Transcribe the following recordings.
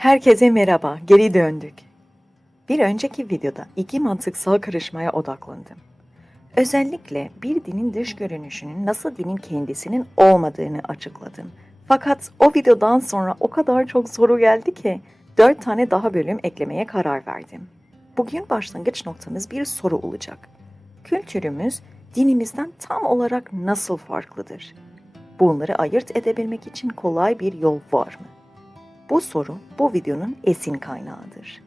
Herkese merhaba, geri döndük. Bir önceki videoda iki mantıksal karışmaya odaklandım. Özellikle bir dinin dış görünüşünün nasıl dinin kendisinin olmadığını açıkladım. Fakat o videodan sonra o kadar çok soru geldi ki 4 tane daha bölüm eklemeye karar verdim. Bugün başlangıç noktamız bir soru olacak. Kültürümüz dinimizden tam olarak nasıl farklıdır? Bunları ayırt edebilmek için kolay bir yol var mı? Bu soru bu videonun esin kaynağıdır.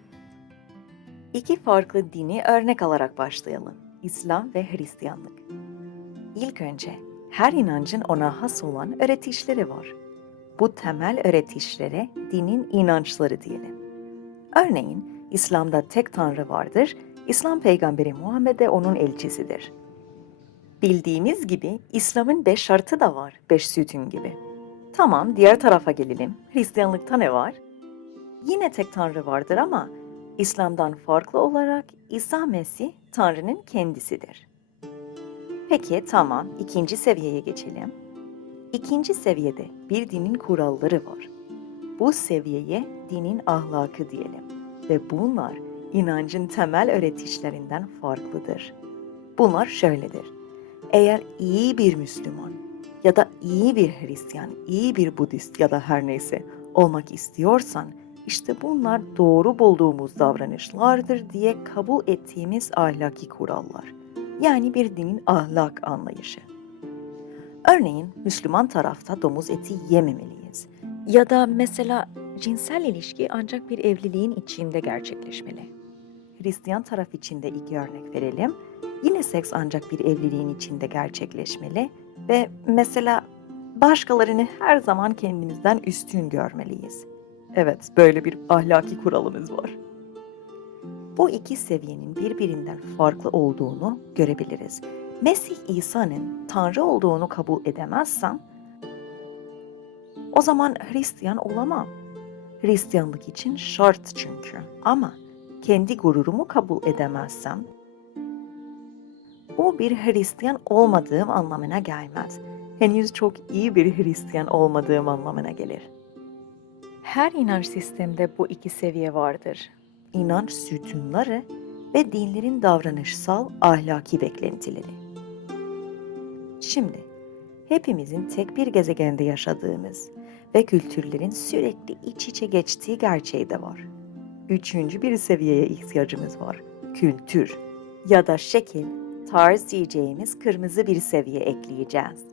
İki farklı dini örnek alarak başlayalım. İslam ve Hristiyanlık. İlk önce her inancın ona has olan öğretişleri var. Bu temel öğretişlere dinin inançları diyelim. Örneğin İslam'da tek Tanrı vardır, İslam peygamberi Muhammed de onun elçisidir. Bildiğimiz gibi İslam'ın 5 şartı da var, 5 sütun gibi. Tamam, diğer tarafa gelelim. Hristiyanlıkta ne var? Yine tek Tanrı vardır ama İslam'dan farklı olarak İsa Mesih Tanrı'nın kendisidir. Peki tamam, ikinci seviyeye geçelim. İkinci seviyede bir dinin kuralları var. Bu seviyeye dinin ahlakı diyelim ve bunlar inancın temel öğretişlerinden farklıdır. Bunlar şöyledir. Eğer iyi bir Müslüman ya da iyi bir Hristiyan, iyi bir Budist ya da her neyse olmak istiyorsan, işte bunlar doğru bulduğumuz davranışlardır diye kabul ettiğimiz ahlaki kurallar. Yani bir dinin ahlak anlayışı. Örneğin Müslüman tarafta domuz eti yememeliyiz. Ya da mesela cinsel ilişki ancak bir evliliğin içinde gerçekleşmeli. Hristiyan taraf için de iki örnek verelim. Yine seks ancak bir evliliğin içinde gerçekleşmeli ve mesela başkalarını her zaman kendimizden üstün görmeliyiz. Evet, böyle bir ahlaki kuralımız var. Bu iki seviyenin birbirinden farklı olduğunu görebiliriz. Mesih İsa'nın Tanrı olduğunu kabul edemezsem, o zaman Hristiyan olamam. Hristiyanlık için şart çünkü. Ama kendi gururumu kabul edemezsem, bu bir Hristiyan olmadığım anlamına gelmez. Henüz çok iyi bir Hristiyan olmadığım anlamına gelir. Her inanç sisteminde bu iki seviye vardır. İnanç sütunları ve dinlerin davranışsal ahlaki beklentileri. Şimdi, hepimizin tek bir gezegende yaşadığımız ve kültürlerin sürekli iç içe geçtiği gerçeği de var. Üçüncü bir seviyeye ihtiyacımız var. Kültür ya da şekil, tarz diyeceğimiz kırmızı bir seviye ekleyeceğiz.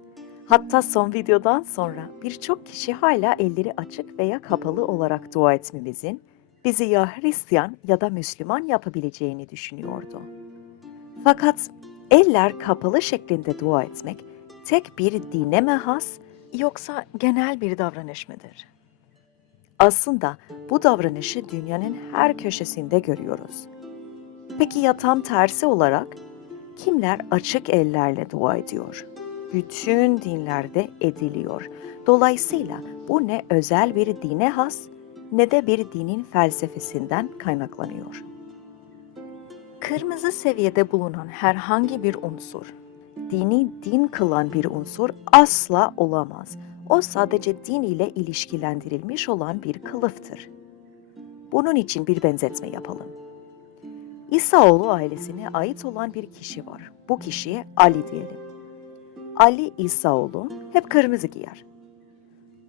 Hatta son videodan sonra birçok kişi hala elleri açık veya kapalı olarak dua etmemizin bizi ya Hristiyan ya da Müslüman yapabileceğini düşünüyordu. Fakat eller kapalı şeklinde dua etmek tek bir dine mi has yoksa genel bir davranış mıdır? Aslında bu davranışı dünyanın her köşesinde görüyoruz. Peki ya tam tersi olarak kimler açık ellerle dua ediyor? Bütün dinlerde ediliyor. Dolayısıyla bu ne özel bir dine has ne de bir dinin felsefesinden kaynaklanıyor. Kırmızı seviyede bulunan herhangi bir unsur, dini din kılan bir unsur asla olamaz. O sadece din ile ilişkilendirilmiş olan bir kılıftır. Bunun için bir benzetme yapalım. İsaoğlu ailesine ait olan bir kişi var. Bu kişiye Ali diyelim. Ali İsaoğlu hep kırmızı giyer.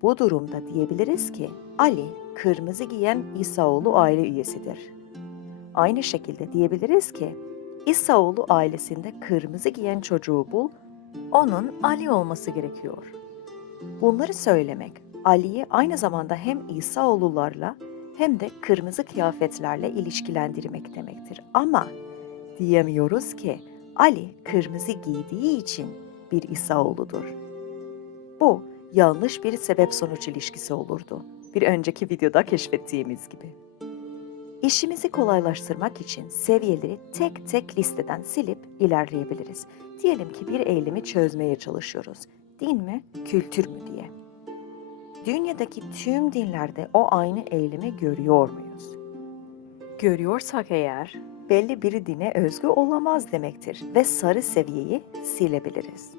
Bu durumda diyebiliriz ki Ali kırmızı giyen İsaoğlu aile üyesidir. Aynı şekilde diyebiliriz ki İsaoğlu ailesinde kırmızı giyen çocuğu bul, onun Ali olması gerekiyor. Bunları söylemek Ali'yi aynı zamanda hem İsaoğlularla hem de kırmızı kıyafetlerle ilişkilendirmek demektir. Ama diyemiyoruz ki Ali kırmızı giydiği için bir İsaoğlu'dur. Bu yanlış bir sebep-sonuç ilişkisi olurdu. Bir önceki videoda keşfettiğimiz gibi. İşimizi kolaylaştırmak için seviyeleri tek tek listeden silip ilerleyebiliriz. Diyelim ki bir eylemi çözmeye çalışıyoruz. Din mi, kültür mü diye. Dünyadaki tüm dinlerde o aynı eylemi görüyor muyuz? Görüyorsak eğer, belli bir dine özgü olamaz demektir ve sarı seviyeyi silebiliriz.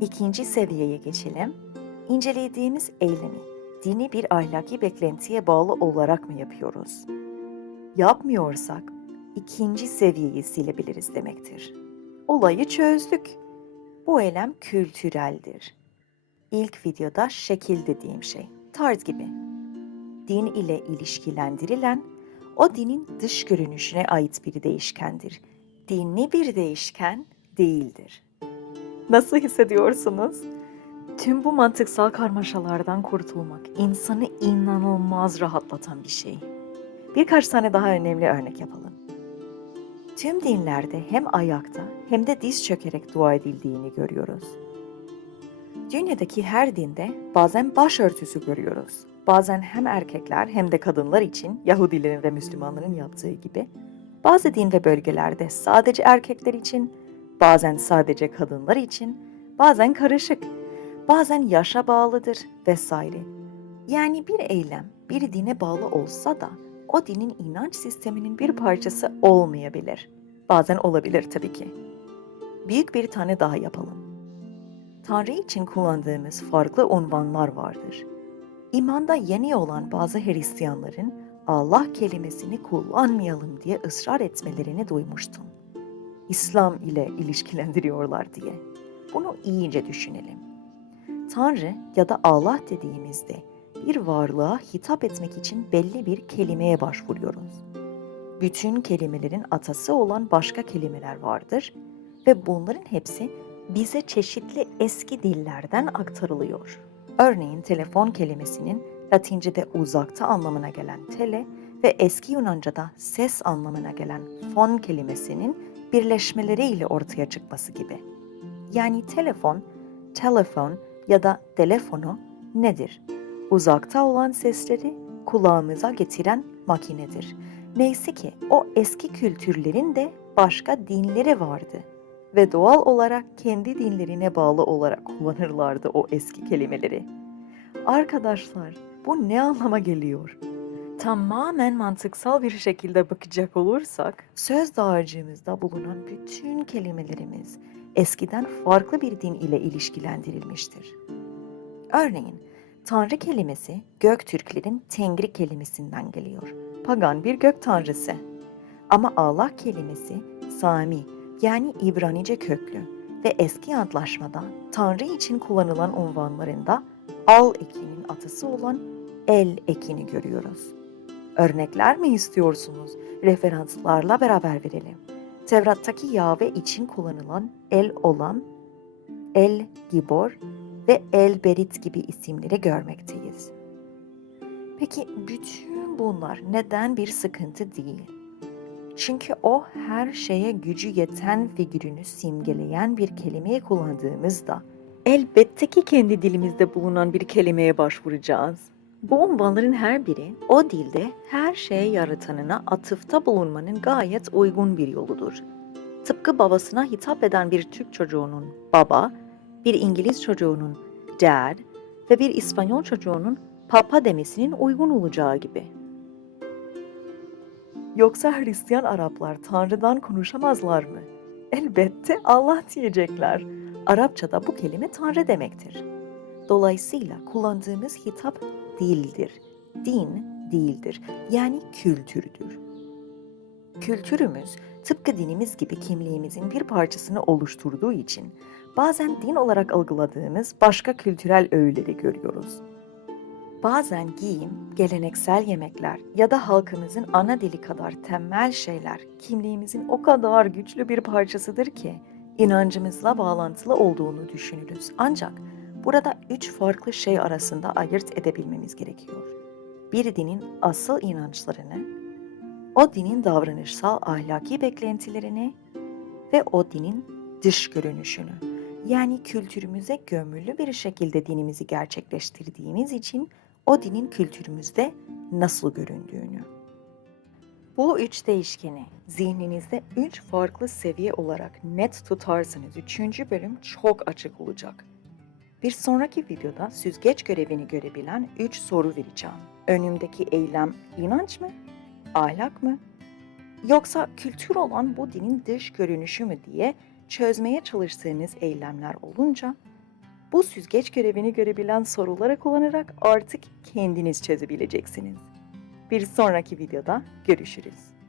İkinci seviyeye geçelim. İncelediğimiz eylemi dini bir ahlaki beklentiye bağlı olarak mı yapıyoruz? Yapmıyorsak ikinci seviyeyi silebiliriz demektir. Olayı çözdük. Bu eylem kültüreldir. İlk videoda şekil dediğim şey, tarz gibi. Din ile ilişkilendirilen, o dinin dış görünüşüne ait bir değişkendir. Dinli bir değişken değildir. Nasıl hissediyorsunuz? Tüm bu mantıksal karmaşalardan kurtulmak insanı inanılmaz rahatlatan bir şey. Birkaç tane daha önemli örnek yapalım. Tüm dinlerde hem ayakta hem de diz çökerek dua edildiğini görüyoruz. Dünyadaki her dinde bazen başörtüsü görüyoruz. Bazen hem erkekler hem de kadınlar için Yahudilerin ve Müslümanların yaptığı gibi, bazı din ve bölgelerde sadece erkekler için, bazen sadece kadınlar için, bazen karışık, bazen yaşa bağlıdır vesaire. Yani bir eylem bir dine bağlı olsa da o dinin inanç sisteminin bir parçası olmayabilir. Bazen olabilir tabii ki. Büyük bir tane daha yapalım. Tanrı için kullandığımız farklı unvanlar vardır. İmanda yeni olan bazı Hristiyanların Allah kelimesini kullanmayalım diye ısrar etmelerini duymuştum. İslam ile ilişkilendiriyorlar diye. Bunu iyice düşünelim. Tanrı ya da Allah dediğimizde bir varlığa hitap etmek için belli bir kelimeye başvuruyoruz. Bütün kelimelerin atası olan başka kelimeler vardır ve bunların hepsi bize çeşitli eski dillerden aktarılıyor. Örneğin telefon kelimesinin Latince'de uzakta anlamına gelen tele ve eski Yunanca'da ses anlamına gelen fon kelimesinin birleşmeleriyle ortaya çıkması gibi. Yani telefon, telefon ya da telefono nedir? Uzakta olan sesleri kulağımıza getiren makinedir. Neyse ki o eski kültürlerin de başka dinleri vardı ve doğal olarak kendi dinlerine bağlı olarak kullanırlardı o eski kelimeleri. Arkadaşlar, bu ne anlama geliyor? Tamamen mantıksal bir şekilde bakacak olursak, söz dağarcığımızda bulunan bütün kelimelerimiz eskiden farklı bir din ile ilişkilendirilmiştir. Örneğin, Tanrı kelimesi Göktürklerin Tengri kelimesinden geliyor. Pagan bir gök tanrısı. Ama Allah kelimesi Sami yani İbranice köklü ve eski antlaşmada Tanrı için kullanılan unvanlarında al ekinin atısı olan el ekini görüyoruz. Örnekler mi istiyorsunuz? Referanslarla beraber verelim. Tevrat'taki Yahve için kullanılan El Olam, El Gibor ve El Berit gibi isimleri görmekteyiz. Peki bütün bunlar neden bir sıkıntı değil? Çünkü o her şeye gücü yeten figürünü simgeleyen bir kelimeyi kullandığımızda elbette ki kendi dilimizde bulunan bir kelimeye başvuracağız. Bu unvanların her biri o dilde her şeye yaratanına atıfta bulunmanın gayet uygun bir yoludur. Tıpkı babasına hitap eden bir Türk çocuğunun baba, bir İngiliz çocuğunun dad ve bir İspanyol çocuğunun papa demesinin uygun olacağı gibi. Yoksa Hristiyan Araplar Tanrı'dan konuşamazlar mı? Elbette Allah diyecekler. Arapçada bu kelime Tanrı demektir. Dolayısıyla kullandığımız hitap dildir, din değildir, yani kültürdür. Kültürümüz tıpkı dinimiz gibi kimliğimizin bir parçasını oluşturduğu için bazen din olarak algıladığımız başka kültürel öğeleri görüyoruz. Bazen giyim, geleneksel yemekler ya da halkımızın ana dili kadar temel şeyler kimliğimizin o kadar güçlü bir parçasıdır ki inancımızla bağlantılı olduğunu düşünürüz. Ancak burada üç farklı şey arasında ayırt edebilmemiz gerekiyor. Bir dinin asıl inançlarını, o dinin davranışsal ahlaki beklentilerini ve o dinin dış görünüşünü. Yani kültürümüze gömülü bir şekilde dinimizi gerçekleştirdiğimiz için o dinin kültürümüzde nasıl göründüğünü. Bu üç değişkeni zihninizde üç farklı seviye olarak net tutarsanız 3. bölüm çok açık olacak. Bir sonraki videoda süzgeç görevini görebilen 3 soru vereceğim. Önümdeki eylem inanç mı? Ahlak mı? Yoksa kültür olan bu dinin dış görünüşü mü diye çözmeye çalıştığınız eylemler olunca Bu süzgeç görevini görebilen soruları kullanarak artık kendiniz çözebileceksiniz. Bir sonraki videoda görüşürüz.